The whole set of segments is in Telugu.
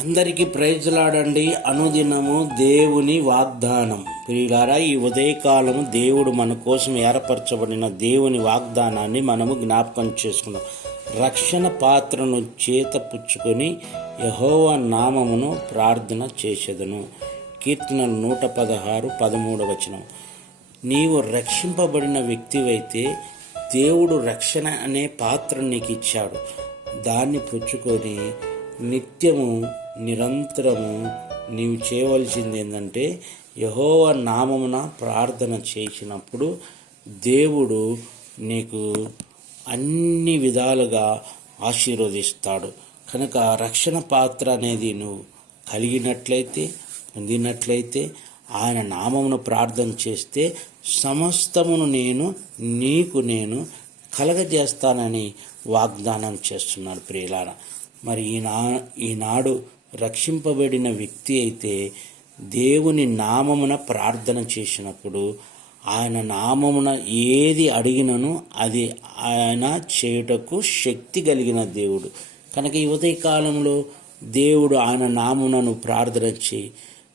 అందరికీ ప్రైజ్లాడండి అనుదినము దేవుని వాగ్దానం. ప్రియులారా ఈ ఉదయకాలము దేవుడు మన కోసం ఏర్పరచబడిన దేవుని వాగ్దానాన్ని మనము జ్ఞాపకం చేసుకున్నాం రక్షణ పాత్రను చేత పుచ్చుకొని యహోవ నామమును ప్రార్థన చేసేదను. కీర్తనలు నూట పదహారు పదమూడు వచనం. నీవు రక్షింపబడిన వ్యక్తివైతే దేవుడు రక్షణ అనే పాత్ర నీకు ఇచ్చాడు దాన్ని పుచ్చుకొని నిత్యము నిరంతరము నీవు చేయవలసింది ఏంటంటే యహోవ నామమున ప్రార్థన చేసినప్పుడు దేవుడు నీకు అన్ని విధాలుగా ఆశీర్వదిస్తాడు. కనుక రక్షణ పాత్ర అనేది నువ్వు కలిగినట్లయితే పొందినట్లయితే ఆయన నామమును ప్రార్థన చేస్తే సమస్తమును నేను నీకు నేను కలగజేస్తానని వాగ్దానం చేస్తున్నాడు ప్రియులారా. మరి ఈనా ఈనాడు రక్షింపబడిన వ్యక్తి అయితే దేవుని నామమున ప్రార్థన చేసినప్పుడు ఆయన నామమున ఏది అడిగినను అది ఆయన చేయుటకు శక్తి కలిగిన దేవుడు. కనుక ఈ ఉదయకాలంలో దేవుడు ఆయన నామునను ప్రార్థన చేయి.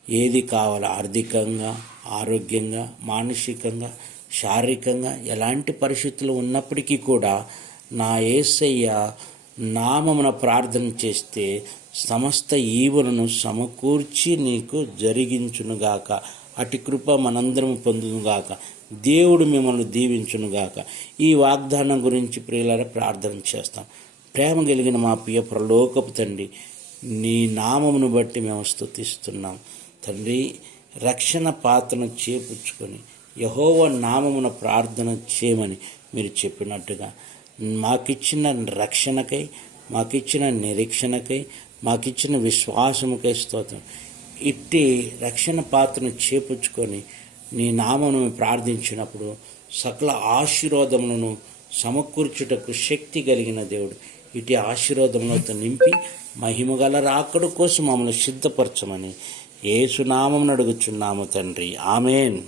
ఏది కావాలో ఆర్థికంగా ఆరోగ్యంగా మానసికంగా శారీరకంగా ఎలాంటి పరిస్థితులు ఉన్నప్పటికీ కూడా నా ఏసయ్య నామమున ప్రార్థన చేస్తే సమస్త ఈవులను సమకూర్చి నీకు జరిగించునుగాక. అటు కృప మనందరం పొందునుగాక. దేవుడు మిమ్మల్ని దీవించునుగాక. ఈ వాగ్దానం గురించి ప్రియులారా ప్రార్థన చేస్తాం. ప్రేమ కలిగిన మా ప్రియ ప్రలోకపు తండ్రి నీ నామమును బట్టి మేము స్తుతిస్తున్నాం. తండ్రి రక్షణ పాత్రను చేపుచ్చుకొని యహోవ నామమున ప్రార్థన చేయమని మీరు చెప్పినట్టుగా మాకిచ్చిన రక్షణకై మాకిచ్చిన నిరీక్షణకై మాకిచ్చిన విశ్వాసముకై స్తోత్రం. ఇట్టి రక్షణ పాత్రను చేపుచ్చుకొని నీ నామను ప్రార్థించినప్పుడు సకల ఆశీర్వాదములను సమకూర్చుటకు శక్తి కలిగిన దేవుడు. ఇటు ఆశీర్వాదములతో నింపి మహిమగల రాకడు కోసం మమ్మల్ని సిద్ధపరచమని ఏసునామం అడుగుచున్నాము తండ్రి. ఆమెన్.